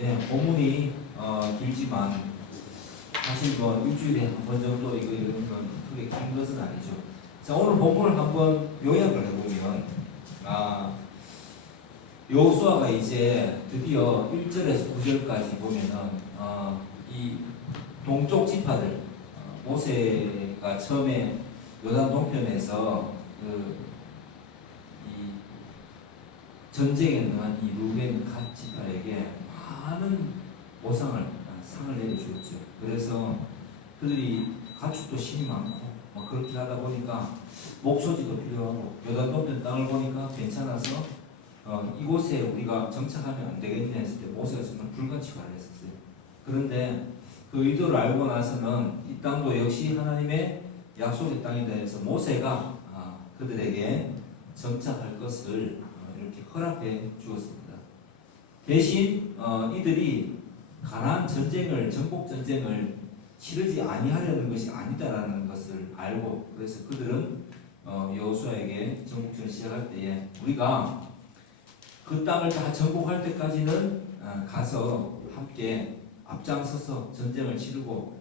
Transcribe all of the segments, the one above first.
예, 본문이 길지만 사실 뭐 일주일에 한 번 정도 이거 이런 건 크게 긴 것은 아니죠. 자, 오늘 본문을 한번 요약을 해보면 여호수아가 이제 드디어 1절에서 9절까지 보면은 이 동쪽 지파들 모세가 처음에 요단 동편에서 이 전쟁에 능한 이 루벤 갓 지파에게 많은 보상을 상을 내려주었죠. 그래서 그들이 가축도 힘이 많고 그렇게 하다 보니까 목소지도 필요하고 요단 동편 땅을 보니까 괜찮아서 이곳에 우리가 정착하면 안 되겠냐 했을 때 모세가 정말 불같이 말했었어요. 그런데 그 의도를 알고 나서는 이 땅도 역시 하나님의 약속의 땅에 대해서 모세가 그들에게 정착할 것을 이렇게 허락해 주었습니다. 대신 이들이 가나안 전쟁을 정복 전쟁을 치르지 아니하려는 것이 아니다라는 것을 알고 그래서 그들은 여호수아에게 정복전을 시작할 때에 우리가 그 땅을 다 정복할 때까지는 가서 함께 앞장서서 전쟁을 치르고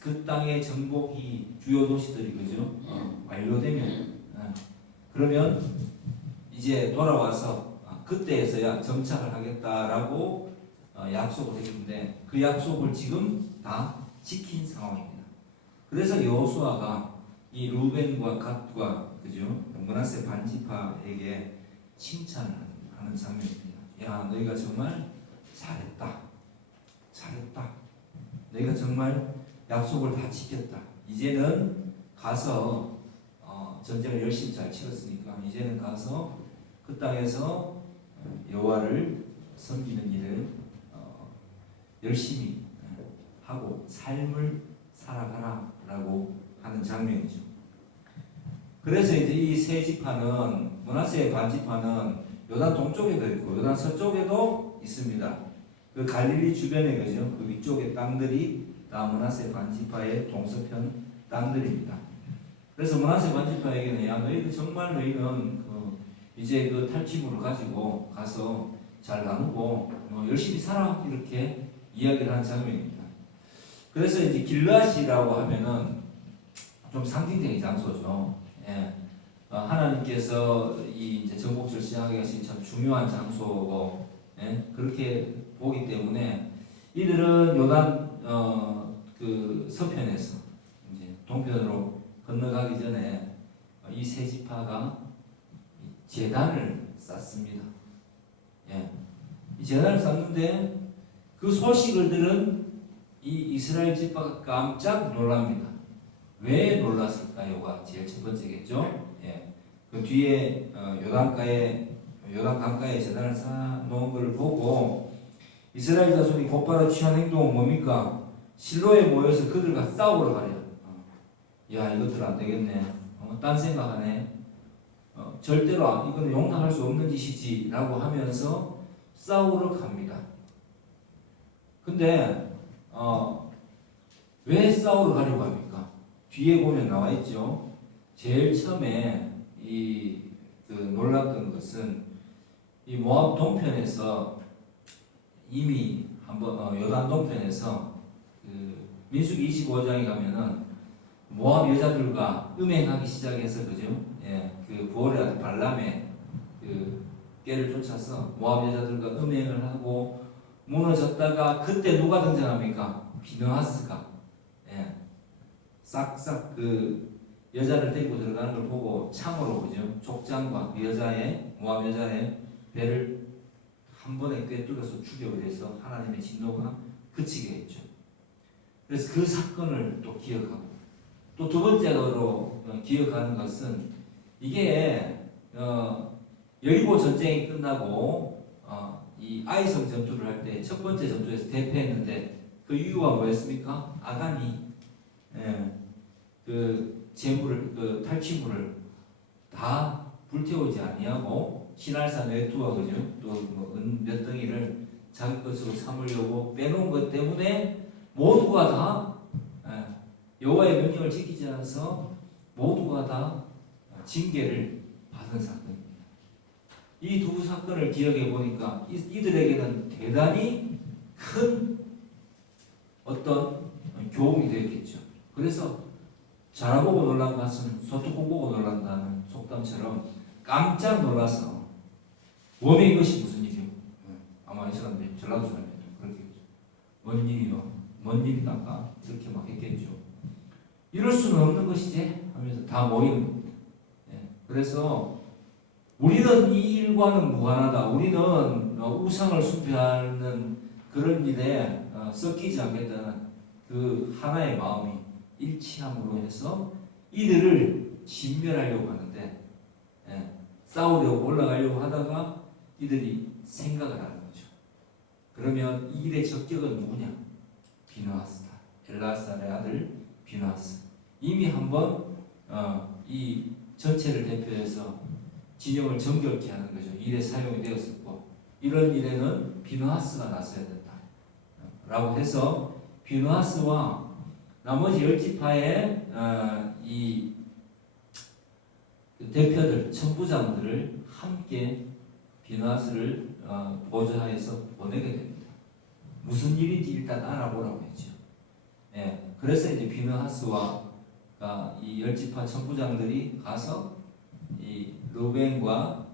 그 땅의 정복이 주요 도시들이 그죠 완료되면 그러면 이제 돌아와서 그때에서야 정착을 하겠다라고 약속을 했는데 그 약속을 지금 다 지킨 상황입니다. 그래서 여호수아가 이 루벤과 갓과 그죠 므낫세 반지파에게 칭찬을 하는 장면입니다. 야, 너희가 정말 잘했다. 너희가 정말 약속을 다 지켰다. 이제는 가서 전쟁을 열심히 잘 치렀으니까 이제는 가서 그 땅에서 여호와를 섬기는 일을 열심히 하고 삶을 살아가라라고 하는 장면이죠. 그래서 이제 이 세 지파는 므낫세 반지파는 요단 동쪽에도 있고 요단 서쪽에도 있습니다. 그 갈릴리 주변에 그죠 그 위쪽의 땅들이 다 므낫세 반지파의 동서편 땅들입니다. 그래서 므낫세 반지파에게는 야 너희들 정말 너희는 이제 그 탈취물을 가지고 가서 잘 나누고 열심히 살아 이렇게 이야기를 한 장면입니다. 그래서 이제 길르앗이라고 하면은 좀 상징적인 장소죠. 예. 하나님께서 이 이제 정복절 시작하기가 참 중요한 장소고 그렇게 보기 때문에 이들은 요단 그 서편에서 이제 동편으로 건너가기 전에 이 세 지파가 제단을 쌓습니다. 예. 이 제단을 쌓는데 그 소식을 들은 이 이스라엘 지파가 깜짝 놀랍니다. 왜 놀랐을까요가 제일 첫 번째겠죠. 예. 그 뒤에 요단 강가에 제단을 쌓아놓은 것을 보고 이스라엘 자손이 곧바로 취한 행동은 뭡니까? 실로에 모여서 그들과 싸우러 가려. 야 이것들 안 되겠네. 딴 생각하네. 절대로 이건 용납할 수 없는 짓이지라고 하면서 싸우러 갑니다. 근데 왜 싸우러 가려고 합니까? 뒤에 보면 나와 있죠. 제일 처음에 놀랐던 것은 이 모압 동편에서 이미 한번 요단 동편에서 민수기 25장에 가면은 모압 여자들과 음행하기 시작해서 그죠? 예, 그 부올의 아들 발람의 그 꾀를 쫓아서 모압 여자들과 음행을 하고 무너졌다가 그때 누가 등장합니까? 비느하스가 싹싹 그 여자를 데리고 들어가는 걸 보고 창으로 그죠? 족장과 그 여자의 모압 여자의 배를 한 번에 꿰뚫어서 죽여버려서 하나님의 진노가 그치게 했죠. 그래서 그 사건을 또 기억하고 또 두 번째로 기억하는 것은 이게 여리고 전쟁이 끝나고 이 아이성 전투를 할 때 첫 번째 전투에서 대패했는데 그 이유가 뭐였습니까? 아간이 그 재물을 그 탈취물을 다 불태우지 아니하고 신할산 외투와 그죠 또 은 몇 덩이를 자기 것으로 삼으려고 빼놓은 것 때문에 모두가 다 여호와의 명령을 지키지 않아서 모두가 다 징계를 받은 사건입니다. 이 두 사건을 기억해 보니까 이들에게는 대단히 큰 어떤 교훈이 되었겠죠. 그래서 자라보고 놀란 것은 소뚜껑 보고 놀란다는 속담처럼 깜짝 놀라서 웜에 이것이 무슨 일이요? 아마 이 사람들이 전라도 사람들이 그렇겠죠. 뭔 일이요? 뭔 일이다가 이렇게 막 했겠죠. 이럴 수는 없는 것이지 하면서 다 모이는 겁니다. 그래서 우리는 이 일과는 무관하다. 우리는 우상을 숭배하는 그런 일에 섞이지 않겠다는 그 하나의 마음이 일치함으로 해서 이들을 진멸하려고 하는데 싸우려고 올라가려고 하다가 이들이 생각을 하는 거죠. 그러면 이 일의 적격은 누구냐? 비느하스다. 엘라살의 아들 비느하스. 이미 한번 이 전체를 대표해서 진영을 정결케 하는 거죠. 일에 사용이 되었었고 이런 일에는 비느하스가 나서야 된다. 라고 해서 비느하스와 나머지 10지파의 이 대표들, 천부장들을 함께 비느하스를 보좌하에서 보내게 됩니다. 무슨 일인지 일단 알아보라고 했죠. 그래서 이제 비느하스와 이 10지파 천부장들이 가서 이 르벤과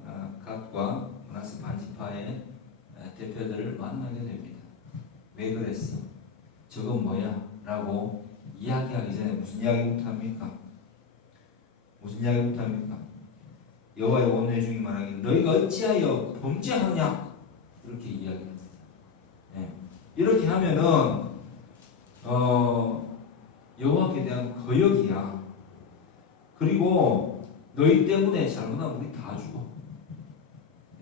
갓과 므낫세 반지파의 대표들을 만나게 됩니다. 왜 그랬어? 저건 뭐야? 라고 이야기하기 전에 무슨 이야기부터 합니까? 무슨 이야기부터 합니까? 여호와의 원내 중에 말하기 너희가 어찌하여 범죄하냐? 이렇게 이야기합니다. 이렇게 하면은 여호와께 대한 거역이야. 그리고 너희 때문에 잘못하면 우리 다 죽어.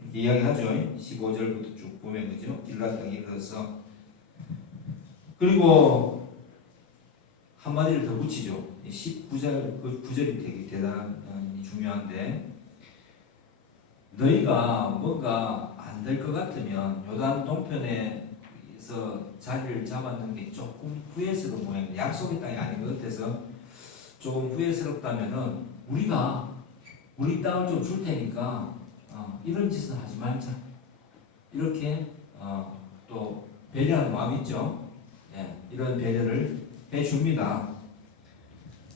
이렇게 이야기하죠. 15절부터 쭉 보면 그죠? 길라 땅에 이르러서 그리고 한마디를 더 붙이죠. 19절 그 구절이 되게 대단히 중요한데 너희가 뭔가 안 될 것 같으면 요단 동편에서 자리를 잡았는 게 조금 후회스러운 모양이에요. 약속의 땅이 아닌 것 같아서 조금 후회스럽다면은 우리 땅을 좀 줄 테니까 이런 짓은 하지 말자. 이렇게 또 배려하는 마음이 있죠. 이런 배려를 해줍니다.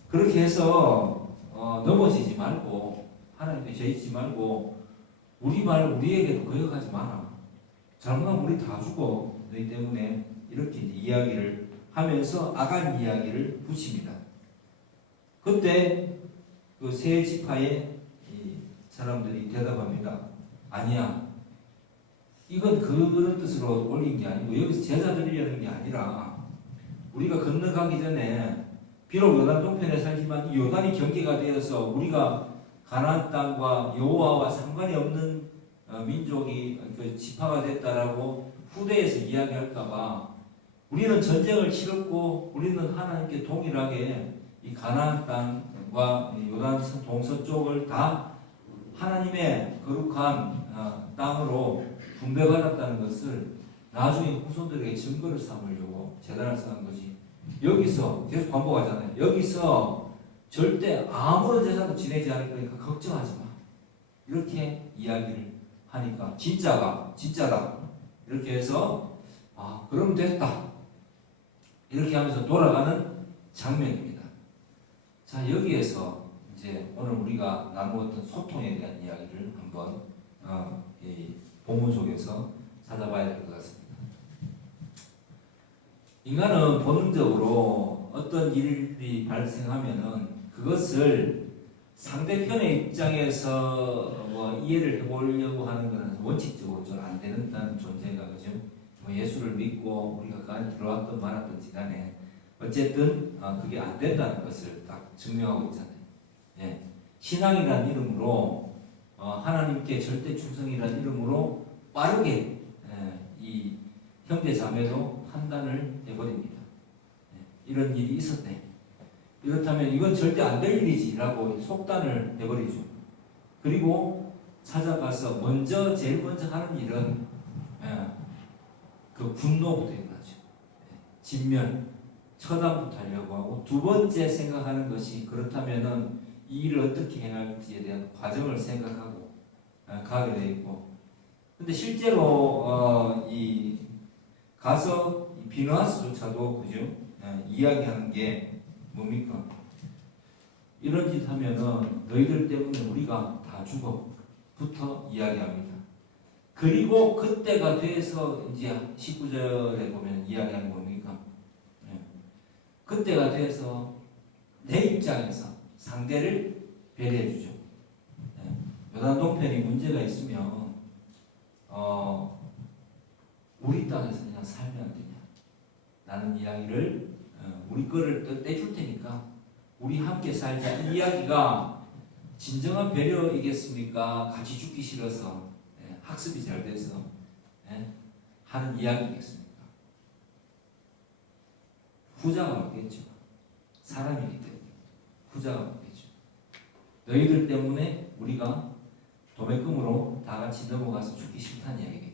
그렇게 해서 넘어지지 말고 하나님께 죄짓지 말고 우리 말 우리에게도 거역하지 마라. 잘못하면 우리 다 죽어. 너희 때문에 이렇게 이야기를 하면서 아간 이야기를 붙입니다. 그때 그 세 지파의 사람들이 대답합니다. 아니야. 이건 그런 뜻으로 올린 게 아니고 여기서 제사 드리려는 게 아니라 우리가 건너가기 전에 비록 요단 동편에 살지만 이 요단이 경계가 되어서 우리가 가나안 땅과 여호와와 상관이 없는 민족이 그 지파가 됐다라고 후대에서 이야기할까봐 우리는 전쟁을 치렀고 우리는 하나님께 동일하게 이 가나안 땅과 요단 동서쪽을 다 하나님의 거룩한 땅으로 분배받았다는 것을 나중에 후손들에게 증거를 삼으려고 제단을 쌓은 거지. 여기서 계속 반복하잖아요. 여기서 절대 아무런 제사도 지내지 않을 거니까 걱정하지 마. 이렇게 이야기를 하니까 진짜다. 이렇게 해서 그럼 됐다. 이렇게 하면서 돌아가는 장면입니다. 자, 여기에서 이제 오늘 우리가 나누었던 소통에 대한 이야기를 한번 이 본문 속에서 찾아봐야 될 것 같습니다. 인간은 본능적으로 어떤 일이 발생하면은 그것을 상대편의 입장에서 이해를 해보려고 하는 것은 원칙적으로 잘 안 되는 존재가 그죠? 예수를 믿고 우리가 그 안에 들어왔든 말았든지 간에 어쨌든 그게 안 된다는 것을 딱 증명하고 있잖아요. 신앙이라는 이름으로 하나님께 절대 충성이라는 이름으로 빠르게 이 형제 자매도 판단을 해버립니다. 이런 일이 있었네. 이렇다면 이건 절대 안 될 일이지라고 속단을 해버리죠. 그리고 찾아가서 제일 먼저 하는 일은 그 분노부터 일어나죠. 진멸, 처단부터 하려고 하고 두 번째 생각하는 것이 그렇다면은 이 일을 어떻게 행할지에 대한 과정을 생각하고 가게 되어 있고 근데 실제로 이 가서 비누하스조차도 그죠? 이야기하는 게 뭡니까? 이런 짓 하면은 너희들 때문에 우리가 다 죽어부터 이야기합니다. 그리고 그때가 돼서 이제 19절에 보면 이야기하는 겁니까? 그때가 돼서 내 입장에서 상대를 배려해 주죠. 요단 동편이 문제가 있으면 우리 땅에서 그냥 살면 안 되냐? 라는 이야기를 우리 거를 떼줄 테니까 우리 함께 살자. 이 이야기가 진정한 배려이겠습니까? 같이 죽기 싫어서 학습이 잘 돼서 하는 이야기겠습니까? 후자가 맞겠죠. 사람이기 때문에 후자가 맞겠죠. 너희들 때문에 우리가 도매금으로 다 같이 넘어가서 죽기 싫다는 이야기겠죠.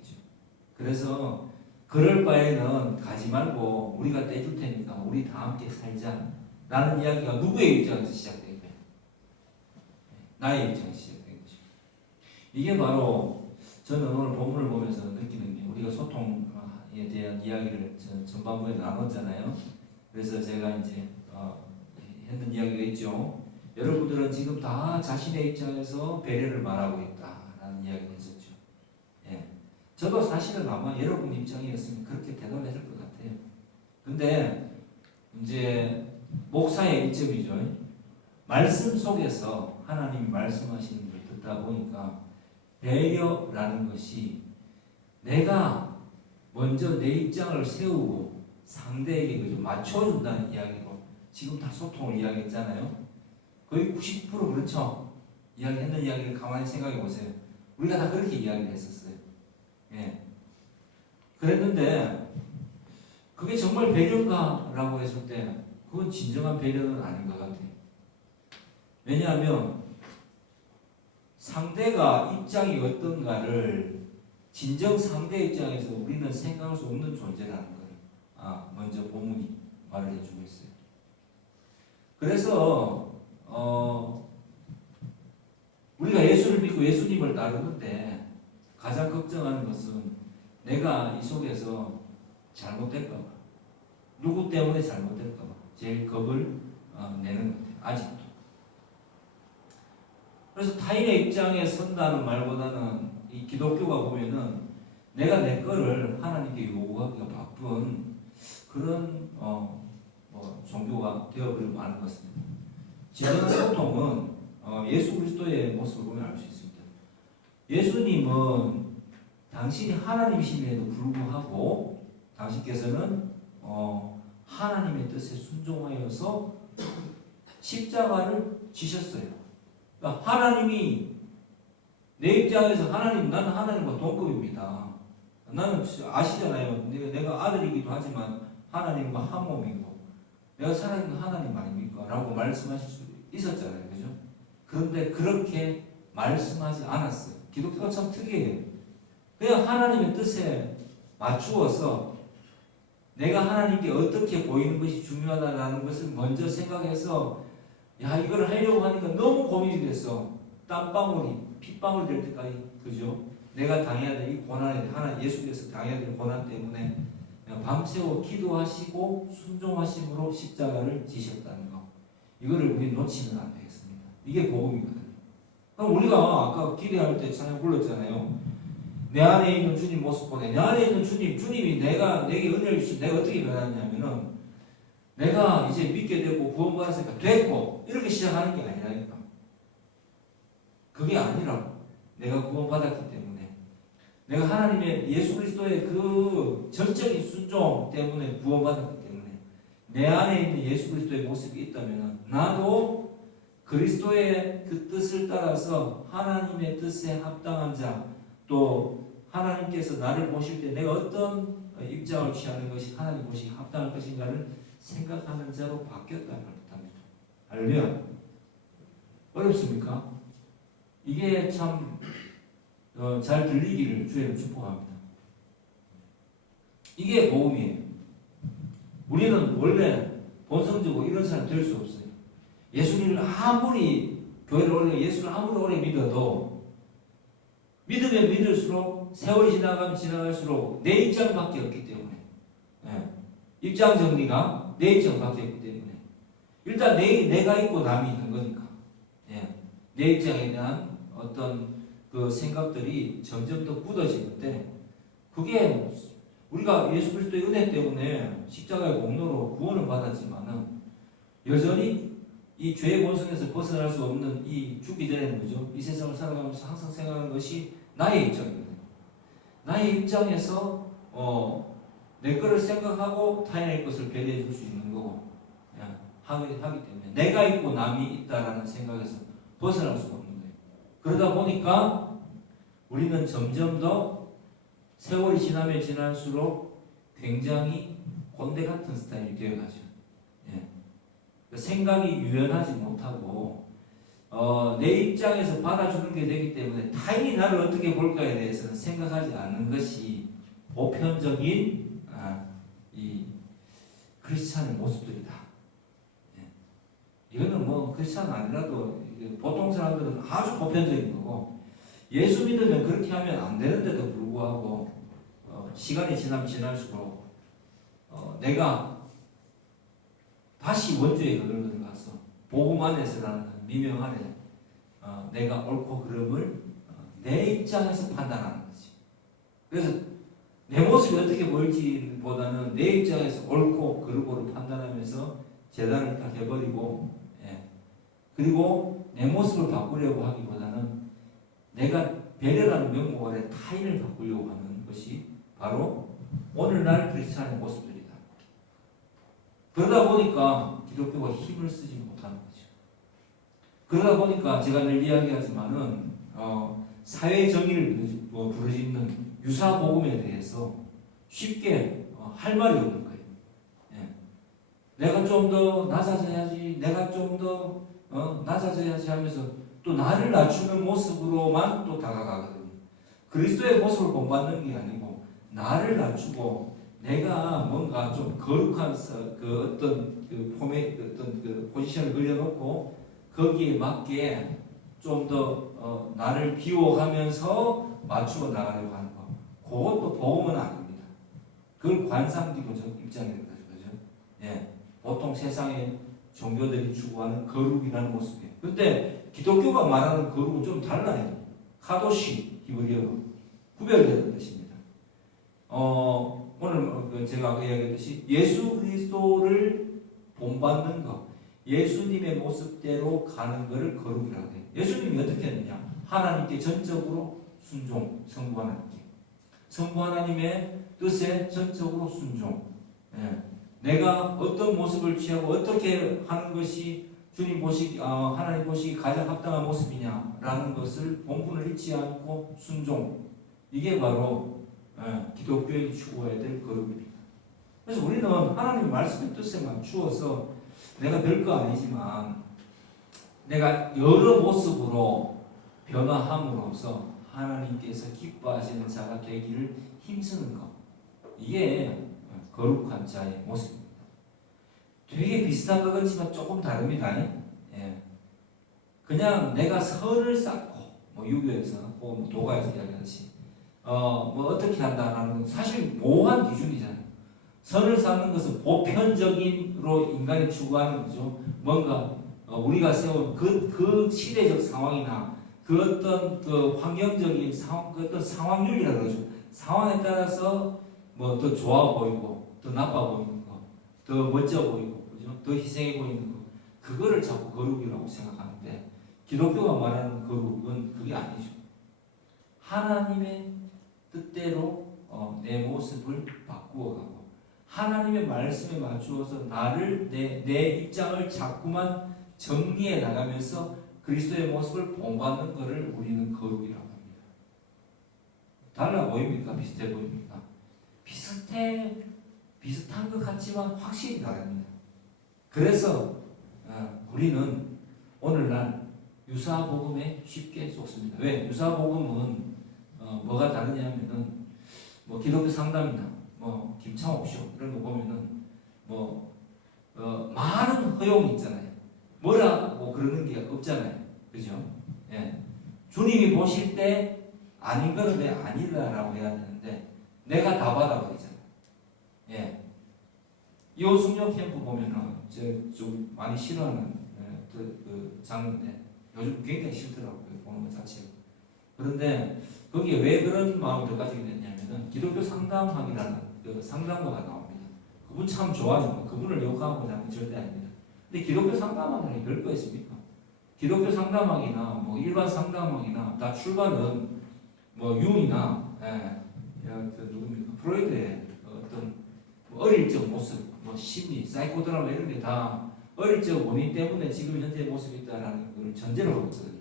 그래서 그럴 바에는 가지 말고 우리가 떼줄 테니까 우리 다 함께 살자 라는 이야기가 누구의 입장에서 시작된 거예요? 나의 입장에서 시작된 거죠. 이게 바로 저는 오늘 본문을 보면서 느끼는 게 우리가 소통에 대한 이야기를 전반부에 나눴잖아요. 그래서 제가 이제 했는 이야기가 있죠. 여러분들은 지금 다 자신의 입장에서 배려를 말하고 있다라는 이야기를 했었죠. 저도 사실은 아마 여러분 입장이었으면 그렇게 대답했을 것 같아요. 근데 이제 목사의 입장이죠. 말씀 속에서 하나님이 말씀하시는 걸 듣다 보니까 배려라는 것이 내가 먼저 내 입장을 세우고 상대에게 그저 맞춰준다는 이야기로 지금 다 소통을 이야기했잖아요. 거의 90% 그렇죠. 이야기했는 이야기를 가만히 생각해 보세요. 우리가 다 그렇게 이야기를 했었어요. 그랬는데 그게 정말 배려인가라고 했을 때 그건 진정한 배려는 아닌 것 같아요. 왜냐하면 상대가 입장이 어떤가를 진정 상대 입장에서 우리는 생각할 수 없는 존재라는 걸 먼저 본문이 말을 해주고 있어요. 그래서 우리가 예수를 믿고 예수님을 따르는데 가장 걱정하는 것은 내가 이 속에서 잘못될까 봐, 누구 때문에 잘못될까 봐 제일 겁을 내는 것 같아요. 아직도. 그래서 타인의 입장에 선다는 말보다는 이 기독교가 보면은 내가 내 거를 하나님께 요구하기가 바쁜 그런 종교가 되어버리고 마는 것입니다. 진정한 소통은 예수 그리스도의 모습을 보면 알 수 있습니다. 예수님은 당신이 하나님이심에도 불구하고 당신께서는 하나님의 뜻에 순종하여서 십자가를 지셨어요. 그러니까 하나님이 내 입장에서 나는 하나님과 동급입니다. 나는 아시잖아요. 내가 아들이기도 하지만 하나님과 한 몸이고 내가 살아있는 하나님 아닙니까? 라고 말씀하실 수 있었잖아요. 그죠? 그런데 그렇게 말씀하지 않았어요. 기독교가 참 특이해요. 그냥 하나님의 뜻에 맞추어서 내가 하나님께 어떻게 보이는 것이 중요하다는 것을 먼저 생각해서 이걸 하려고 하니까 너무 고민이 됐어. 땀방울이 핏방울 될 때까지 그죠? 내가 당해야 될 이 고난에 예수께서 당해야 될 고난 때문에 밤새워 기도하시고 순종하심으로 십자가를 지셨다는 거. 이거를 우리 놓치면 안 되겠습니다. 이게 복음이거든요. 그럼 우리가 아까 기도할 때 찬양 불렀잖아요. 내 안에 있는 주님 모습 보내. 내 안에 있는 주님이 내게 은혜를 주시 내가 어떻게 변하냐면은 내가 이제 믿게 되고 구원받았으니까 됐고 이렇게 시작하는 게 아니라니까. 그게 아니라 내가 구원받았기 때문에 내가 하나님의 예수 그리스도의 그 전적인 순종 때문에 구원받았기 때문에 내 안에 있는 예수 그리스도의 모습이 있다면 나도 그리스도의 그 뜻을 따라서 하나님의 뜻에 합당한 자, 또 하나님께서 나를 보실 때 내가 어떤 입장을 취하는 것이 하나님 보시기에 합당할 것인가를 생각하는 자로 바뀌었다는 걸 뜻합니다. 할렐루야. 어렵습니까? 이게 참 잘 들리기를 주의로 축복합니다. 이게 복음이에요. 우리는 원래 본성적으로 이런 사람 될 수 없어요. 예수님을 아무리 예수를 아무리 오래 믿어도 믿으면 믿을수록 세월이 지나가면 지나갈수록 내 입장밖에 없기 때문에 입장 정리가 내 입장 바뀌었기 때문에 일단 내가 있고 남이 있는 거니까 예. 내 입장에 대한 어떤 그 생각들이 점점 더 굳어지는데 그게 우리가 예수 그리스도의 은혜 때문에 십자가의 공로로 구원을 받았지만은 여전히 이 죄의 본성에서 벗어날 수 없는 이 죽기 전에는 그죠? 이 세상을 살아가면서 항상 생각하는 것이 나의 입장이거든요. 나의 입장에서 내 거를 생각하고 타인의 것을 배려해 줄 수 있는 거고 하기 때문에 내가 있고 남이 있다라는 생각에서 벗어날 수가 없는 거예요. 그러다 보니까 우리는 점점 더 세월이 지나면 지날수록 굉장히 꼰대 같은 스타일이 되어가죠. 예. 생각이 유연하지 못하고 내 입장에서 받아주는 게 되기 때문에 타인이 나를 어떻게 볼까에 대해서는 생각하지 않는 것이 보편적인 이 크리스찬의 모습들이다. 예. 이거는 뭐 크리스찬 아니라도 보통 사람들은 아주 보편적인 거고 예수 믿으면 그렇게 하면 안 되는데도 불구하고 시간이 지나면 지날수록 내가 다시 원죄의 그늘로 들어가서 복음 안에서라는 미명 안에 내가 옳고 그름을 내 입장에서 판단하는 거지. 그래서 내 모습이 어떻게 보일지보다는 내 입장에서 옳고 그르고를 판단하면서 재단을 딱 해버리고 그리고 내 모습을 바꾸려고 하기보다는 내가 배려라는 명목 아래 타인을 바꾸려고 하는 것이 바로 오늘날 크리스찬의 모습들이다. 그러다 보니까 기독교가 힘을 쓰지 못하는 거죠. 그러다 보니까 제가 늘 이야기하지만은 사회 정의를 부르짖는 유사 복음에 대해서 쉽게 할 말이 없는 거예요. 예. 내가 좀 더 낮아져야지, 내가 좀 더 낮아져야지 하면서 또 나를 낮추는 모습으로만 또 다가가거든요. 그리스도의 모습을 본받는 게 아니고 나를 낮추고 내가 뭔가 좀 거룩한 그 어떤 그 폼에 어떤 그 포지션을 그려놓고 거기에 맞게 좀 더 나를 비워가면서 맞추어 나가려고 하는 거. 그것도 복음은 아닙니다. 그걸 관상기도적 입장이라는 거죠. 그죠? 예. 보통 세상의 종교들이 추구하는 거룩이라는 모습이에요. 근데 기독교가 말하는 거룩은 좀 달라요. 카도시 히브리어로 구별되는 것입니다. 오늘 제가 아까 이야기했듯이 예수 그리스도를 본받는 것, 예수님의 모습대로 가는 것을 거룩이라고 해요. 예수님이 어떻게 했느냐? 하나님께 전적으로 순종, 성부 하나님께. 성부 하나님의 뜻에 전적으로 순종. 예. 내가 어떤 모습을 취하고 어떻게 하는 것이 주님 하나님 보시기 가장 합당한 모습이냐라는 것을 본분을 잃지 않고 순종. 이게 바로 기독교인이 추구해야 될 거룩입니다. 그래서 우리는 하나님 말씀의 뜻에 맞추어서 내가 별거 아니지만 내가 여러 모습으로 변화함으로써 하나님께서 기뻐하시는 자가 되기를 힘쓰는 것. 이게 거룩한 자의 모습입니다. 되게 비슷한 것 같지만 조금 다릅니다. 예. 그냥 내가 선을 쌓고 유교에서 혹은 도가에서 이야기하듯이 어떻게 한다라는 건 사실 모호한 기준이잖아요. 선을 쌓는 것은 보편적인로 인간이 추구하는 거죠. 뭔가 우리가 세운 그 시대적 상황이나 그 어떤 그 환경적인 상황, 그 어떤 상황률이라고 그러죠. 상황에 따라서 더 좋아 보이고 더 나빠 보이는 거, 더 멋져 보이고 그죠? 더 희생해 보이는 거, 그거를 자꾸 거룩이라고 생각하는데 기독교가 말하는 거룩은 그게 아니죠. 하나님의 뜻대로 내 모습을 바꾸어가고 하나님의 말씀에 맞추어서 내 입장을 자꾸만 정리해 나가면서 그리스도의 모습을 본받는 것을 우리는 거룩이라고 합니다. 달라 보입니까? 비슷해 보입니까? 비슷한 것 같지만 확실히 다릅니다. 그래서 우리는 오늘날 유사복음에 쉽게 속습니다. 왜? 유사복음은 뭐가 다르냐면은 기독교 상담이나 김창옥 쇼 이런 거 보면은 많은 허용이 있잖아요. 뭐라고 그러는 게 없잖아요. 그죠? 예. 주님이 보실 때 아닌 거는 내 아니다라고 해야 되는데 내가 다 받아버리잖아요. 예. 이호숙녀 캠프 보면은 제가 좀 많이 싫어하는 그 장르인데 요즘 굉장히 싫더라고요. 보는 것 자체가. 그런데 거기에 왜 그런 마음을 가지게 됐냐면은 기독교 상담학이라는 그 상담가가 나옵니다. 그분 참 좋아요. 그분을 욕하고자 하는 게 절대 아닙니다. 근데 기독교 상담학이 별거 있습니까? 기독교 상담학이나 뭐 일반 상담학이나 다 출발은 뭐 융이나 그 누굽니까? 프로이드의 어떤 어릴 적 모습, 뭐 심리, 사이코드라마 이런 게 다 어릴 적 원인 때문에 지금 현재 모습이 있다라는 걸 전제로 하고 있거든요.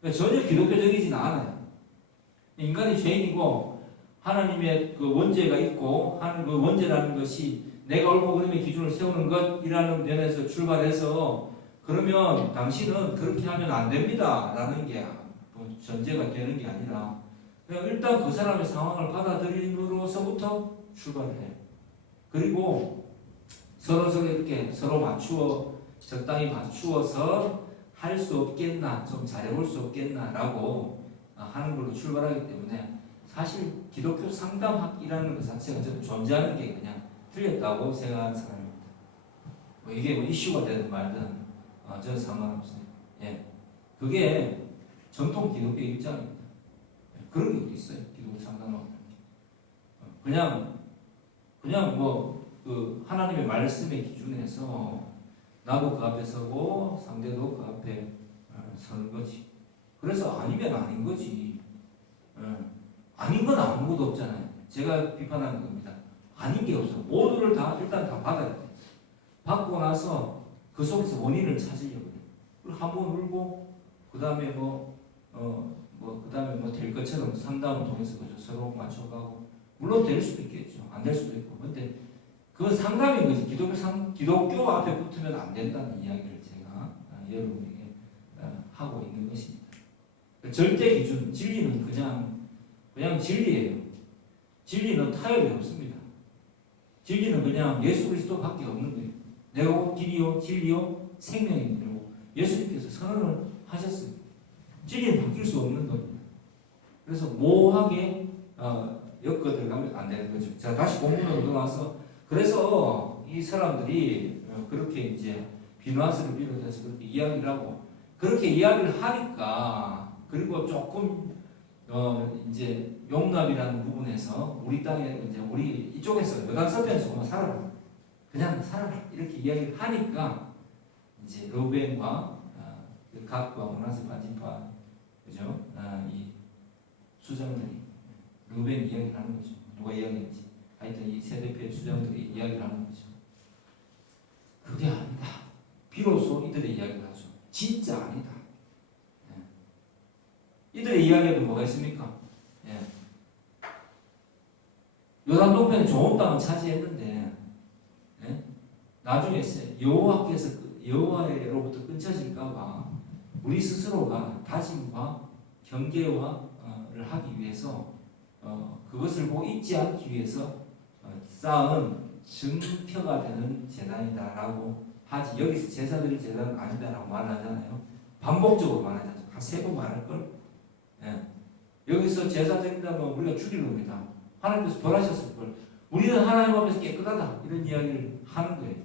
그러니까 전혀 기독교적이지는 않아요. 인간이 죄인이고 하나님의 그 원죄가 있고 하는 그 원죄라는 것이 내가 옳고 그름의 기준을 세우는 것이라는 면에서 출발해서 그러면 당신은 그렇게 하면 안 됩니다 라는 게 전제가 되는 게 아니라 그냥 일단 그 사람의 상황을 받아들임으로서부터 출발을 해요. 그리고 서로 이렇게 서로 맞추어 적당히 맞추어서 할 수 없겠나 좀 잘해볼 수 없겠나 라고 하는 걸로 출발하기 때문에 사실 기독교 상담학이라는 것 자체가 좀 존재하는 게 그냥 틀렸다고 생각하는 사람입니다. 뭐 이게 뭐 이슈가 되든 말든 저는 상관없어요. 예, 그게 전통 기독교 입장입니다. 그런 게 어디 있어요? 기독교 상담학 그냥 뭐 그 하나님의 말씀의 기준에서 나도 그 앞에 서고 상대도 그 앞에 서는 거지. 그래서 아니면 아닌 거지. 아닌 건 아무것도 없잖아요. 제가 비판하는 겁니다. 아닌 게 없어. 모두를 다 일단 다 받아야 돼. 받고 나서 그 속에서 원인을 찾으려고 해. 그리고 한번 울고 그 다음에 그 다음에 뭐 될 것처럼 상담을 통해서 그죠 서로 맞춰가고 물론 될 수도 있겠죠. 안 될 수도 있고. 근데 그건 상담인 거지. 기독교 앞에 붙으면 안 된다는 이야기를 제가 여러분에게 하고 있는 것입니다. 절대 기준, 진리는 그냥 진리예요. 진리는 타협이 없습니다. 진리는 그냥 예수 그리스도밖에 없는 거예요. 내가 곧 길이요, 진리요, 생명이고 예수님께서 선언을 하셨어요. 진리는 바뀔 수 없는 겁니다. 그래서 모호하게 엮어들어가면 안 되는 거죠. 자, 다시 본문으로 돌아와서 그래서 이 사람들이 그렇게 이제 비누아스를 비롯해서 그렇게 이야기를 하고 그렇게 이야기를 하니까 그리고 조금 이제 용납이라는 부분에서 우리 땅에 이제 우리 이쪽에서 여당서변에서 살아라 그냥 살아라 이렇게 이야기를 하니까 이제 르우벤과 각과 므낫세 반지파 그죠? 이 수장들이 르우벤 이야기를 하는 거죠. 누가 이야기했지? 하여튼 이 세대표의 수장들이 이야기를 하는 거죠. 그게 아니다. 비로소 이들의 이야기를 하죠. 진짜 아니다. 이들의 이야기에도 뭐가 있습니까? 요단 동편에 좋은 땅을 차지했는데 나중에 여호와로부터 끊쳐질까봐 우리 스스로가 다짐과 경계를 하기 위해서 그것을 보고 잊지 않기 위해서 쌓은 증표가 되는 재단이다라고 하지. 여기서 제사 드릴 재단은 아니다라고 말하잖아요. 반복적으로 말하잖아요. 한 3번 말할 걸. 여기서 제사 드린다면 우리가 죽일 놈이다. 하나님께서 벌하셨을 걸. 우리는 하나님 앞에서 깨끗하다. 이런 이야기를 하는 거예요.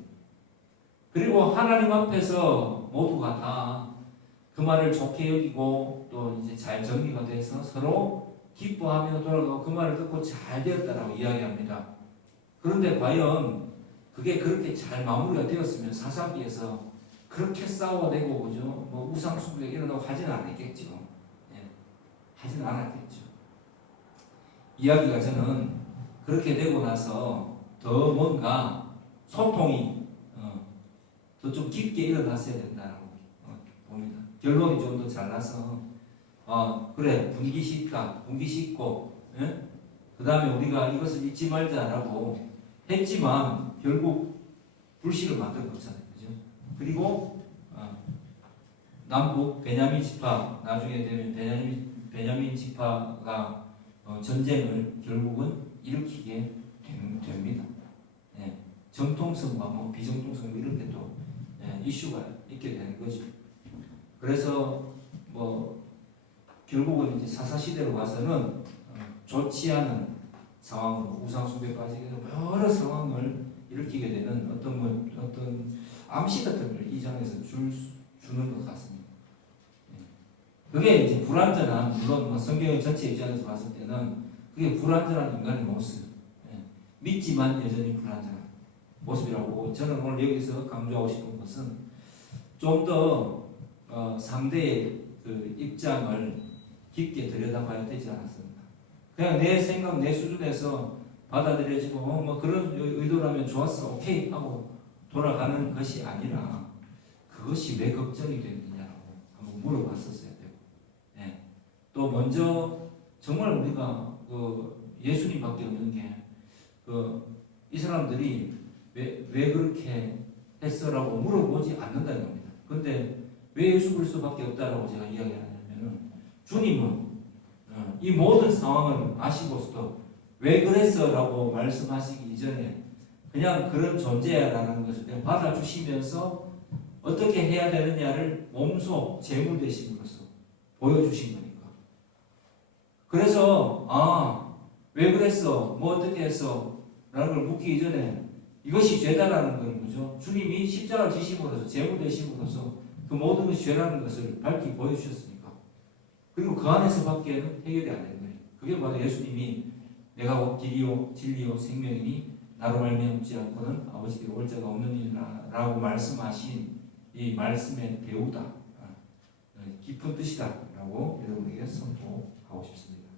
그리고 하나님 앞에서 모두가 다 그 말을 좋게 여기고 또 이제 잘 정리가 돼서 서로 기뻐하며 돌아가고 그 말을 듣고 잘 되었다라고 이야기합니다. 그런데 과연 그게 그렇게 잘 마무리가 되었으면 사사기에서 그렇게 싸워대고 그죠? 뭐 우상숭배 일어나고 하지는 않았겠죠. 하지는 않았겠죠. 이야기가 저는 그렇게 되고 나서 더 뭔가 소통이 더 좀 깊게 일어났어야 된다고 봅니다. 결론이 좀 더 잘나서 그래 분기 씻다 분기 씻고 그 다음에 우리가 이것을 잊지 말자라고 했지만 결국 불씨를 만들어 놓잖아요. 그죠? 그리고 남북 베냐민 지파 나중에 되면 베냐민 지파가 전쟁을 결국은 일으키게 됩니다. 정통성과 뭐 비정통성 이런 데도 이슈가 있게 되는 거죠. 그래서 뭐 결국은 이제 사사 시대로 가서는 좋지 않은 상황으로 우상숭배에 빠지게 되고 여러 상황을 일으키게 되는 어떤 암시 같은 걸 이 장에서 주는 것 같습니다. 그게 이제 불완전한, 물론 성경의 전체 입장에서 봤을 때는 그게 불완전한 인간의 모습, 믿지만 여전히 불완전한 모습이라고 저는 오늘 여기서 강조하고 싶은 것은 좀 더 상대의 그 입장을 깊게 들여다봐야 되지 않았습니다. 그냥 내 생각, 내 수준에서 받아들여지고 뭐 그런 의도라면 좋았어, 오케이 하고 돌아가는 것이 아니라 그것이 왜 걱정이 되느냐라고 한번 물어봤었어야 되고, 또 먼저 정말 우리가 예수님밖에 없는 게 이 사람들이 왜 그렇게 했어라고 물어보지 않는다는 겁니다. 그런데 왜 예수 그리스도밖에 없다라고 제가 이야기하냐면은 주님은 이 모든 상황을 아시고서도 왜 그랬어라고 말씀하시기 이전에 그냥 그런 존재야라는 것을 그냥 받아주시면서 어떻게 해야 되느냐를 몸소 제물 되심으로써 보여주신 거니까. 그래서 왜 그랬어? 뭐 어떻게 했어? 라는 걸 묻기 이전에 이것이 죄다라는 건 거죠. 주님이 십자가를 지심으로써 제물 되심으로써 그 모든 것이 죄라는 것을 밝히 보여주셨으니까. 그리고 그 안에서밖에는 해결이 안 되는 거예요. 그게 바로 예수님이 내가 길이요 진리요 생명이니 나로 말미암지 않고는 아버지께 올 자가 없느니라라고 말씀하신 이 말씀의 배우다, 깊은 뜻이다라고 여러분에게 선포하고 싶습니다.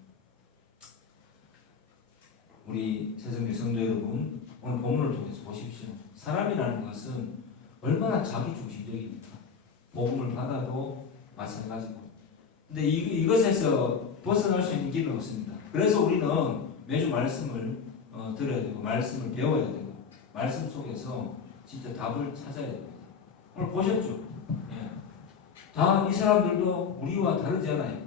우리 새성교 성도 여러분, 오늘 본문을 통해서 보십시오. 사람이라는 것은 얼마나 자기중심적입니까? 복음을 받아도 마찬가지고. 근데 이것에서 벗어날 수 있는 길은 없습니다. 그래서 우리는 매주 말씀을 들어야 되고 말씀을 배워야 되고 말씀 속에서 진짜 답을 찾아야 됩니다. 오늘 보셨죠? 다 이 사람들도 우리와 다르지 않아요.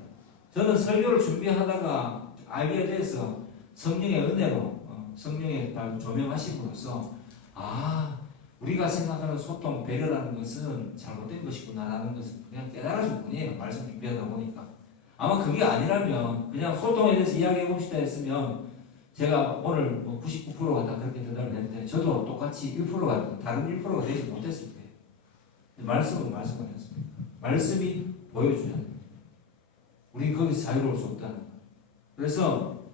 저는 설교를 준비하다가 알게 돼서 성령의 은혜로 성령의 조명하심으로써 우리가 생각하는 소통, 배려라는 것은 잘못된 것이구나라는 것을 그냥 깨달아줄 뿐이에요. 말씀 준비하다 보니까. 아마 그게 아니라면 그냥 소통에 대해서 이야기해 봅시다 했으면 제가 오늘 99%가 다 그렇게 대답을 했는데 저도 똑같이 1%가 다른 1%가 되지 못했을 거예요. 말씀은 말씀이었습니다. 말씀이 보여줘야 됩니다. 우리 거기서 자유로울 수 없다는 거예요. 그래서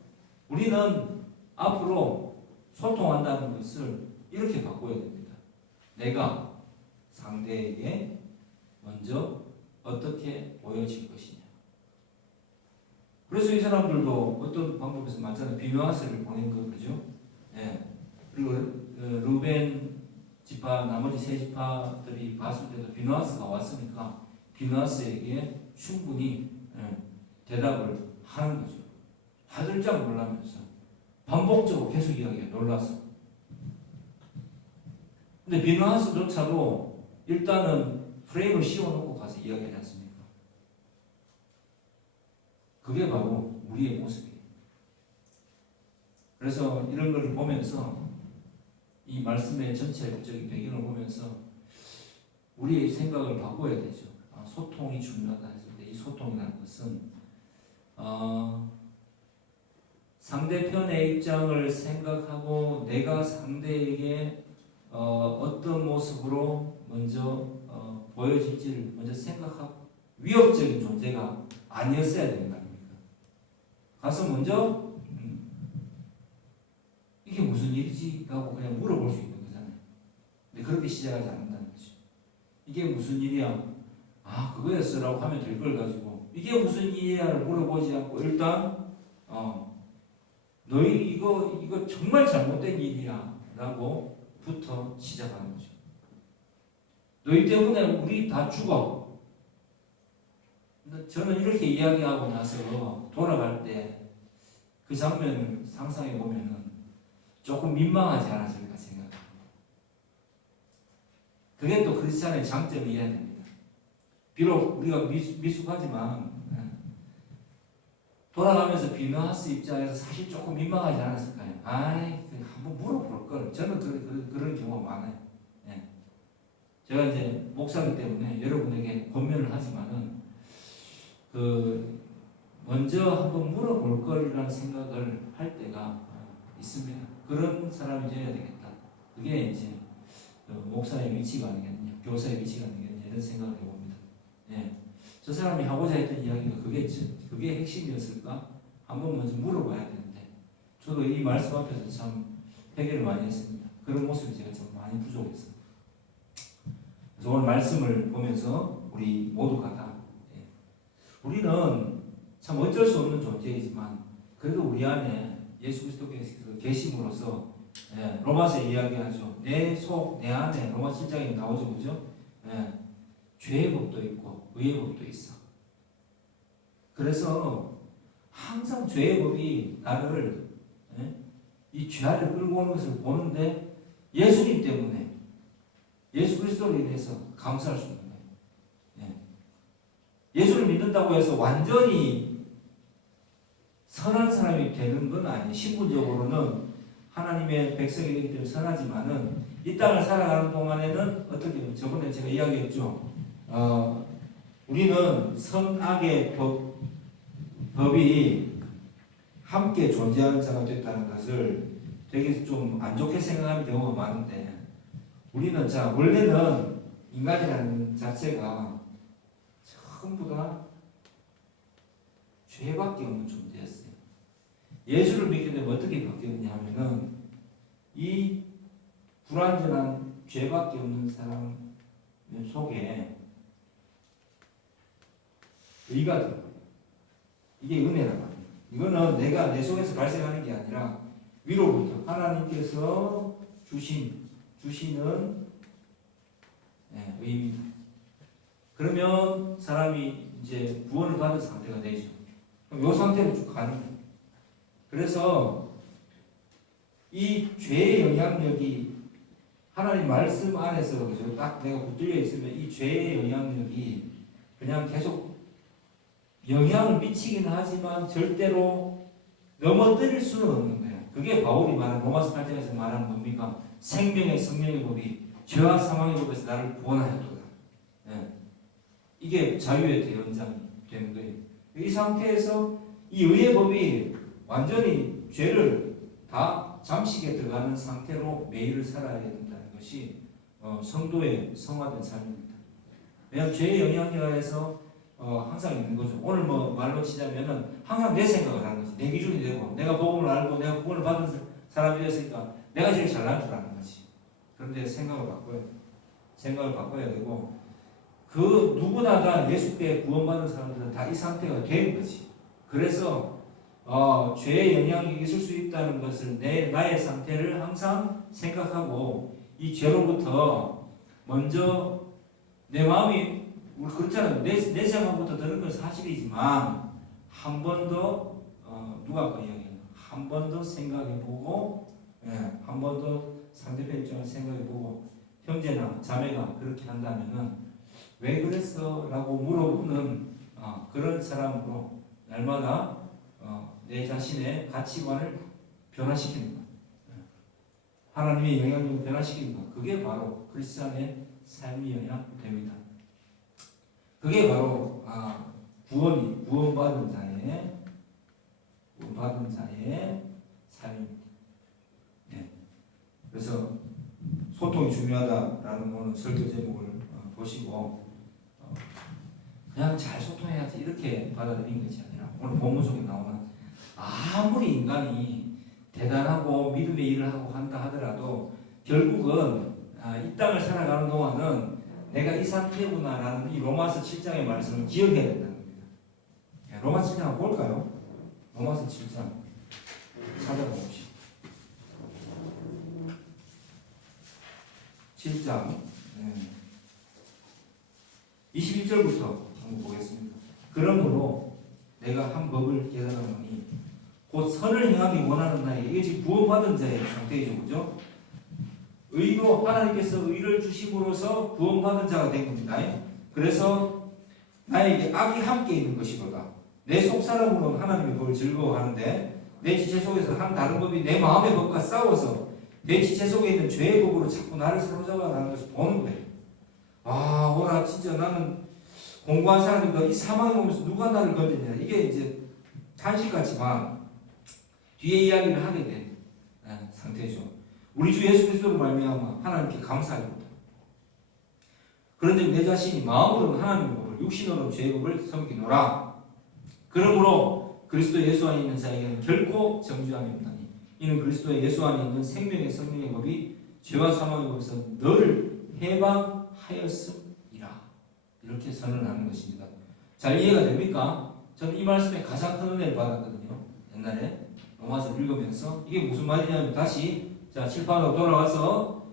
우리는 앞으로 소통한다는 것을 이렇게 바꿔야 됩니다. 내가 상대에게 먼저 어떻게 보여질 것이냐. 그래서 이 사람들도 어떤 방법에서 맞잖아요. 비누아스를 보낸 거 그죠? 그리고 루벤 지파 나머지 세 지파들이 봤을 때도 비누아스가 왔으니까 비누아스에게 충분히 대답을 하는 거죠. 하들짝 놀라면서 반복적으로 계속 이야기해. 놀라서. 근데 비누아스조차도 일단은 프레임을 씌워놓고 가서 이야기하지 않습니까? 그게 바로 우리의 모습이에요. 그래서 이런 걸 보면서 이 말씀의 전체적인 배경을 보면서 우리의 생각을 바꿔야 되죠. 소통이 중요하다 했을 때 이 소통이라는 것은 상대편의 입장을 생각하고 내가 상대에게 어떤 모습으로 먼저 보여질지를 먼저 생각하고 위협적인 존재가 아니었어야 되는 거 아닙니까? 가서 먼저 이게 무슨 일이지? 라고 그냥 물어볼 수 있는 거잖아요. 근데 그렇게 시작하지 않는다는 거죠. 이게 무슨 일이야? 그거였어 라고 하면 될 걸 가지고 이게 무슨 일이야를 물어보지 않고 일단 너희 이거 정말 잘못된 일이야 라고 부터 시작하는 거죠. 너희 때문에 우리 다 죽어. 저는 이렇게 이야기하고 나서 돌아갈 때 그 장면을 상상해 보면은 조금 민망하지 않았을까 생각합니다. 그게 또 크리스찬의 장점이어야 됩니다. 비록 우리가 미숙하지만 돌아가면서 비누아스 입장에서 사실 조금 민망하지 않았을까요? 한번 물어볼 걸. 저는 그런 경우가 많아요. 제가 이제 목사이기 때문에 여러분에게 권면을 하지만은 먼저 한번 물어볼 거라는 생각을 할 때가 있습니다. 그런 사람이 되어야 되겠다. 그게 이제 목사의 위치가 아니겠냐, 교사의 위치가 아니겠냐 이런 생각을 해봅니다. 예. 저 사람이 하고자 했던 이야기가 그게 핵심이었을까? 한번 먼저 물어봐야 되는데 저도 이 말씀 앞에서 참 회개를 많이 했습니다. 그런 모습이 제가 좀 많이 부족했어요. 그래서 오늘 말씀을 보면서 우리 모두가 다 우리는 참 어쩔 수 없는 존재이지만 그래도 우리 안에 예수 그리스도께서 계심으로써 로마서 이야기하죠. 내 속, 내 안에 로마 7장에 나오죠. 그죠? 죄의 법도 있고 의의 법도 있어. 그래서 항상 죄의 법이 나를 이 죄를 끌고 오는 것을 보는데 예수님 때문에 예수 그리스도로 인해서 감사할 수 있는 거예요. 예수를 믿는다고 해서 완전히 선한 사람이 되는 건 아니에요. 신분적으로는 하나님의 백성이 되기 때문에 선하지만은 이 땅을 살아가는 동안에는 어떻게 저번에 제가 이야기했죠. 우리는 선악의 법이 함께 존재하는 자가 됐다는 것을 되게 좀 안 좋게 생각하는 경우가 많은데 우리는 원래는 인간이라는 자체가 전부 다 죄밖에 없는 존재였어요. 예수를 믿게 되면 어떻게 바뀌었냐 하면은 이 불완전한 죄밖에 없는 사람 속에 의가 들어요. 이게 은혜라고 합니다. 이거는 내가 내 속에서 발생하는 게 아니라 위로부터 하나님께서 주시는 의입니다. 그러면 사람이 이제 구원을 받은 상태가 되죠. 그럼 이 상태로 쭉 가는 거예요. 그래서 이 죄의 영향력이 하나님 말씀 안에서 그죠? 딱 내가 붙들려 있으면 이 죄의 영향력이 그냥 계속 영향을 미치긴 하지만 절대로 넘어뜨릴 수는 없는 거예요. 그게 바울이 말하는 로마서 8장에서 말하는 겁니까? 생명의 성령의 법이 죄와 사망의 법에서 나를 구원하였도다. 이게 자유의 대연장이 되는 거예요. 이 상태에서 이 의의 법이 완전히 죄를 다 잠식에 들어가는 상태로 매일을 살아야 된다는 것이 성도의 성화된 삶입니다. 왜냐하면 죄의 영향력 하에서 항상 있는 거죠. 오늘 말로 치자면은 항상 내 생각을 하는 거지. 내 기준이 되고 내가 복음을 알고 내가 구원을 받은 사람이 되었으니까 내가 제일 잘난 줄 아는 거지. 그런데 생각을 바꿔야 되고 그 누구나 다 예수께 구원받은 사람들은 다 이 상태가 된 거지. 그래서 죄의 영향이 있을 수 있다는 것을 나의 상태를 항상 생각하고 이 죄로부터 먼저 내 마음이 우리 그렇잖아요. 내 생각부터 드는 건 사실이지만 한 번 더 누가 그 이야기해요? 한 번 더 생각해보고 한 번 더 상대편 입장을 생각해보고 형제나 자매가 그렇게 한다면은 왜 그랬어? 라고 물어보는 그런 사람으로 날마다 내 자신의 가치관을 변화시키는 것, 하나님의 영향력을 변화시키는 것, 그게 바로 크리스찬의 삶이어야 됩니다. 그게 바로 구원받은 자의 삶입니다. 그래서 소통이 중요하다라는 오늘 설교 제목을 보시고 그냥 잘 소통해야지 이렇게 받아들이는 것이 아니라 오늘 본문 속에 나오는 아무리 인간이 대단하고 믿음의 일을 하고 한다 하더라도 결국은 이 땅을 살아가는 동안은 내가 이 상태구나라는 이 로마서 7장의 말씀을 기억해야 된다는 겁니다. 로마서 7장 한번 볼까요? 로마서 7장 찾아봅시다. 7장 21절부터 한번 보겠습니다. 그러므로 내가 한 법을 깨달았노니 곧 선을 행하기 원하는 나에게, 이게 지금 구원받은 자의 상태이죠. 그죠? 의로 하나님께서 의를 주심으로써 구원받은 자가 된 겁니다. 그래서 나에게 악이 함께 있는 것이로다. 내 속사람으로는 하나님의 법을 즐거워하는데 내 지체 속에서 한 다른 법이 내 마음의 법과 싸워서 내 지체 속에 있는 죄의 법으로 자꾸 나를 사로잡아가는 것을 보는 거예요. 오라 진짜 나는 공부한 사람인가 이 사망에 오면서 누가 나를 건드냐. 이게 이제 탄식 같지만 뒤에 이야기를 하게 된 상태죠. 우리 주 예수 그리스도로 말미암아 하나님께 감사합니다. 그런데 내 자신이 마음으로는 하나님의 법을, 육신으로는 죄의 법을 섬기노라. 그러므로 그리스도 예수 안에 있는 자에게는 결코 정죄함이 없나니 이는 그리스도 예수 안에 있는 생명의 성령의 법이 죄와 사망의 법에서 너를 해방하였음이라. 이렇게 선언하는 것입니다. 잘 이해가 됩니까? 저는 이 말씀에 가장 큰 은혜를 받았거든요. 옛날에 로마서를 읽으면서 이게 무슨 말이냐면 다시 자 7판으로 돌아와서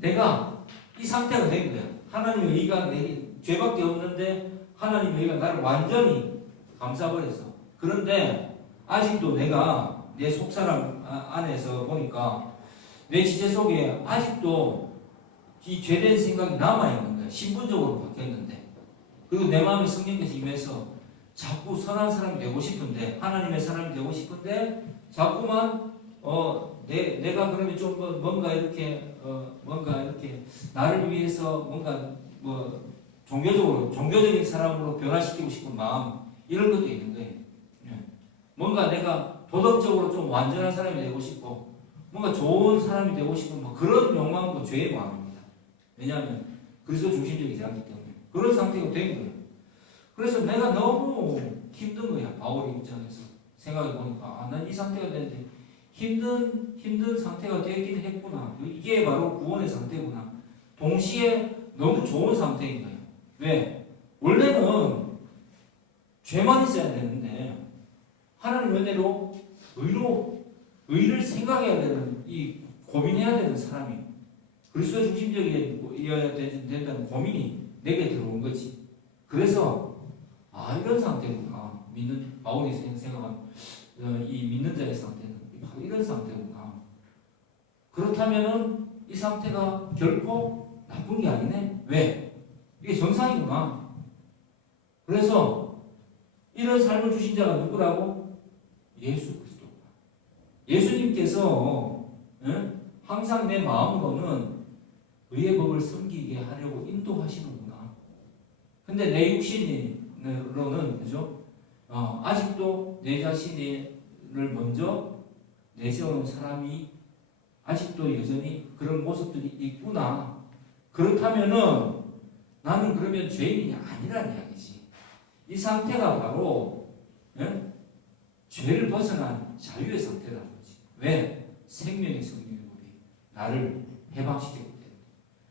내가 이 상태가 된 거야. 하나님의 의가 내 죄밖에 없는데 하나님의 의가 나를 완전히 감싸버렸어. 그런데 아직도 내가 내 속사람 안에서 보니까 내 지체 속에 아직도 이 죄된 생각이 남아있는 거야. 신분적으로 바뀌었는데. 그리고 내 마음에 성령께서 임해서 자꾸 선한 사람이 되고 싶은데, 하나님의 사람이 되고 싶은데, 자꾸만, 내가 그러면 좀 뭔가 이렇게 나를 위해서 뭔가 종교적인 사람으로 변화시키고 싶은 마음, 이런 것도 있는 거예요. 뭔가 내가 도덕적으로 좀 완전한 사람이 되고 싶고, 뭔가 좋은 사람이 되고 싶은 그런 욕망도 죄의 마음입니다. 왜냐하면 그리스도 중심적이지 않기 때문에 그런 상태가 된 거예요. 그래서 내가 너무 힘든 거야. 바울의 입장에서 생각해 보니까 난 이 상태가 됐는데 힘든 상태가 되긴 했구나. 이게 바로 구원의 상태구나. 동시에 너무 좋은 상태인 거예요. 왜? 원래는 죄만 있어야 되는데 하나님 은혜로 의를 생각해야 되는, 이 고민해야 되는 사람이 그리스도 중심적이어야 된다는 고민이 내게 들어온 거지. 그래서 이런 상태구나. 바울이 생각한 이 믿는 자의 상태는 바로 이런 상태구나. 그렇다면은 이 상태가 결코 나쁜 게 아니네. 왜? 이게 정상이구나. 그래서 이런 삶을 주신 자가 누구라고? 예수 그리스도. 예수님께서 항상 내 마음으로는 의의 법을 섬기게 하려고 인도하시는구나. 근데 내 육신으로는 그죠? 아직도 내 자신을 먼저 내세우는 사람이 아직도 여전히 그런 모습들이 있구나. 그렇다면은 나는 그러면 죄인이 아니라는 이야기지. 이 상태가 바로 죄를 벗어난 자유의 상태라는 거지. 왜? 생명의 성령의 법이 나를 해방시켰기 때문에.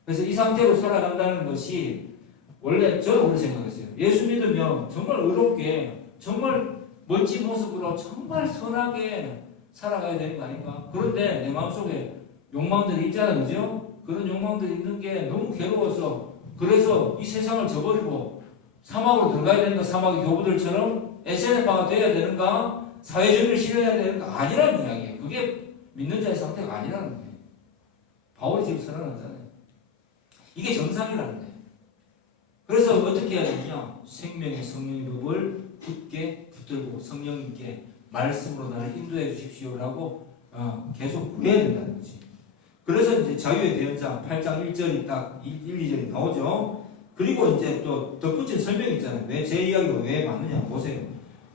그래서 이 상태로 살아간다는 것이 원래 저는 그렇게 생각했어요. 예수 믿으면 정말 의롭게, 정말 멋진 모습으로 정말 선하게 살아가야 되는 거 아닌가? 그런데 내 마음속에 욕망들이 있잖아요. 그죠? 그런 욕망들이 있는 게 너무 괴로워서 그래서 이 세상을 저버리고 사막으로 들어가야 되는가? 사막의 교부들처럼 SNF가 돼야 되는가? 사회주의를 실현해야 되는가? 아니라는 이야기예요. 그게 믿는 자의 상태가 아니라는 거예요. 바울이 지금 선언하잖아요. 이게 정상이라는 거예요. 그래서 어떻게 해야 되냐? 생명의 성령의 법을 굳게 붙들고 성령님께 말씀으로 나를 인도해 주십시오라고 계속 구해야 된다는 거지. 그래서 이제 자유의 대언장 8장 1절이 딱 1, 2절이 나오죠. 그리고 이제 또 덧붙인 설명이 있잖아요. 왜 제 이야기가 왜 맞느냐 보세요.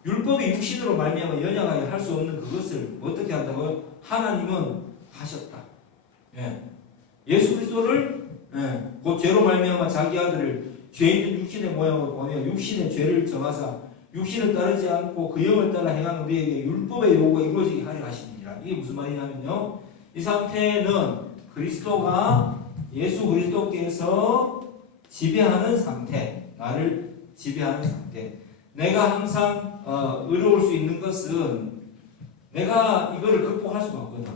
율법이 육신으로 말미암아 연약하게 할 수 없는 그것을 어떻게 한다고요? 하나님은 하셨다. 예수 그리스도를 그 죄로 말미암아 자기 아들을 죄 있는 육신의 모양으로 보내어 육신의 죄를 정하사 육신을 따르지 않고 그 영을 따라 행하는 우리에게 율법의 요구가 이루어지게 하려 하시느니라. 이게 무슨 말이냐면요. 이 상태는 그리스도가 예수 그리스도께서 지배하는 상태, 나를 지배하는 상태. 내가 항상 의로울 수 있는 것은 내가 이거를 극복할 수가 없거든.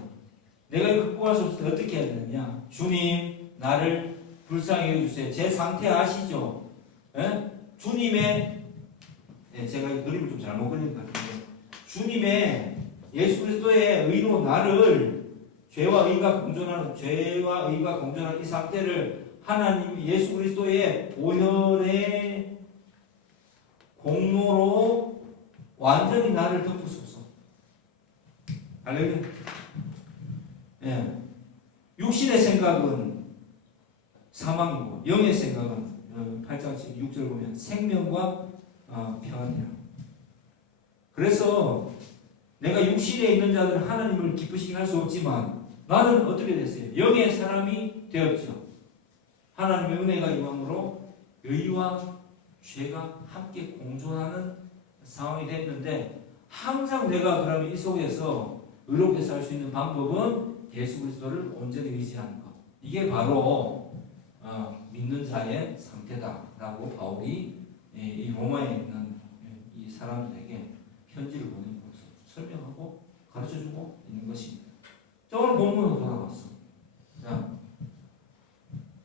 내가 이걸 극복할 수 없을 때 어떻게 해야 되느냐? 주님, 나를 불쌍히 여겨주세요. 제 상태 아시죠? 주님의 제가 이 그림을 좀 잘못 그린 것 같은데 주님의 예수 그리스도의 의로 나를 죄와 의가 공존하는 이 상태를 하나님 예수 그리스도의 보혈의 공로로 완전히 나를 덮으소서. 할렐루야. 육신의 생각은 사망이고 영의 생각은 8장 6절 보면 생명과 평안이라. 그래서 내가 육신에 있는 자들은 하나님을 기쁘시게 할 수 없지만 나는 어떻게 됐어요? 영의 사람이 되었죠. 하나님의 은혜가 임함으로 의와 죄가 함께 공존하는 상황이 됐는데, 항상 내가 그러면 이 속에서 의롭게 살 수 있는 방법은 예수 그리스도를 온전히 의지하는 것. 이게 바로 믿는 자의 상태다라고 바울이 이 로마에 있는 이 사람들에게 편지를 보내면서 설명하고 가르쳐주고 있는 것입니다. 자, 오늘 본문으로 돌아왔어. 자,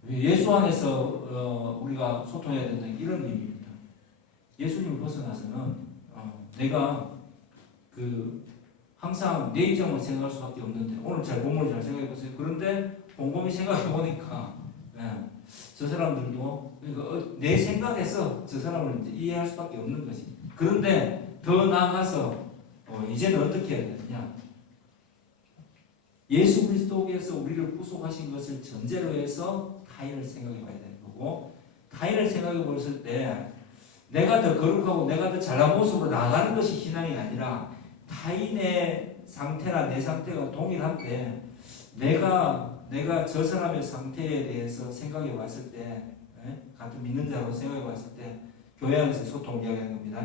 예수 안에서 우리가 소통해야 된다는 이런 의미입니다. 예수님을 벗어나서는 내가 항상 내 입장만 생각할 수밖에 없는데, 오늘 잘 본문을 잘 생각해 보세요. 그런데 곰곰이 생각해 보니까 저 사람들도 그러니까 내 생각에서 저 사람을 이제 이해할 수밖에 없는 거지. 그런데 더 나아가서 이제는 어떻게 해야 되느냐? 예수 그리스도께서 우리를 구속하신 것을 전제로 해서 타인을 생각해 봐야 되는 거고, 타인을 생각해 봤을 때 내가 더 거룩하고 내가 더 잘난 모습으로 나아가는 것이 신앙이 아니라, 타인의 상태나 내 상태가 동일할 때 내가 저 사람의 상태에 대해서 생각해 봤을 때, 같은 믿는 자로 생각해 봤을 때, 교회 안에서 소통 이야기하는 겁니다.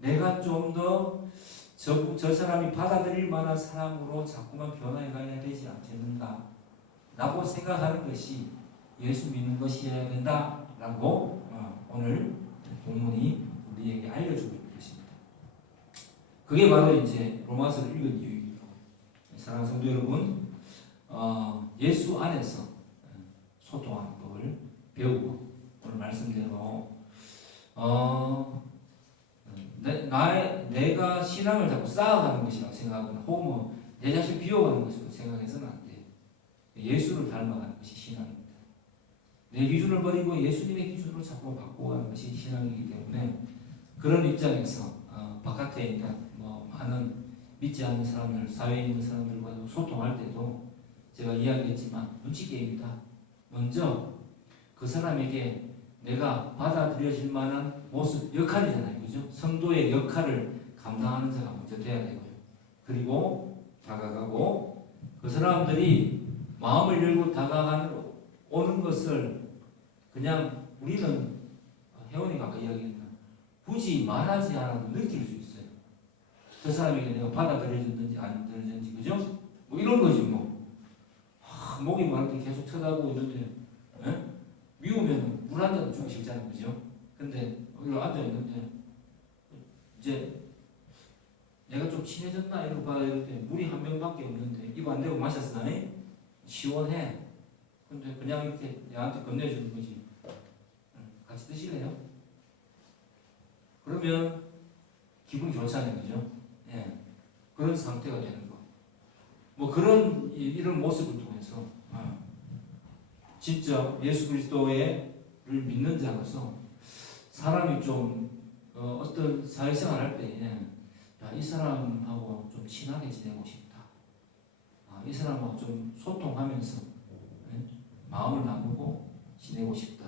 내가 좀 더 저 사람이 받아들일 만한 사람으로 자꾸만 변화해 가야 되지 않겠는가 라고 생각하는 것이 예수 믿는 것이어야 된다라고 오늘 본문이 우리에게 알려주고 있는 것입니다. 그게 바로 이제 로마서를 읽은 이유입니다. 사랑하는 성도 여러분, 예수 안에서 소통하는 법을 배우고, 오늘 말씀대로 내가 신앙을 자꾸 쌓아가는 것이라고 생각하거나 혹은 내 자신을 비워가는 것으로 생각해서는 안 돼요. 예수를 닮아가는 것이 신앙입니다. 내 기준을 버리고 예수님의 기준으로 자꾸 바꿔가는 것이 신앙이기 때문에, 그런 입장에서 바깥에 있는 많은 믿지 않는 사람들, 사회에 있는 사람들과 소통할 때도 제가 이야기했지만 눈치 게임이다. 먼저 그 사람에게 내가 받아들여질 만한 모습, 역할이잖아요. 그죠? 성도의 역할을 감당하는 자가 먼저 돼야 되고요. 그리고 다가가고, 그 사람들이 마음을 열고 오는 것을 그냥 우리는, 혜원이가 아까 이야기했나, 굳이 말하지 않아도 느낄 수 있어요. 저 사람에게 내가 받아들여졌는지 안 들여졌는지, 그죠? 이런 거지 목이 마를 때 계속 쳐다보고 있는데, 미우면 물 한 잔 주기 싫잖아요, 그죠? 근데 여기 앉아 있는데 이제 내가 좀 친해졌나 이러고 봐야 될 때 물이 한 병밖에 없는데 입 안 대고 마셨어, 시원해. 근데 그냥 이렇게 얘한테 건네주는 거지. 같이 드실래요? 그러면 기분이 좋잖아요, 그죠? 그런 상태가 되는 거. 이런 모습을 통해서 진짜 예수 그리스도를 믿는 자로서 사람이 좀 어떤 사회생활 할 때, 이 사람하고 좀 친하게 지내고 싶다. 이 사람하고 좀 소통하면서 마음을 나누고 지내고 싶다.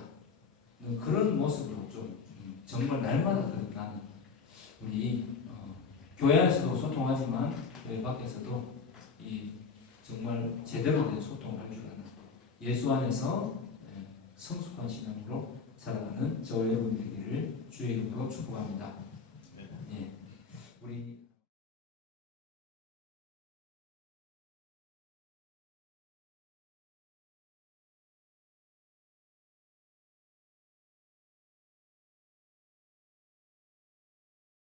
그런 모습으로 좀 정말 날마다 나는 우리 교회 안에서도 소통하지만 교회 밖에서도 정말 제대로 된 소통을 할 줄 아는 예수 안에서 성숙한 신앙으로 살아가는 저와 여러분 되기를 주의 이름으로 축복합니다. 우리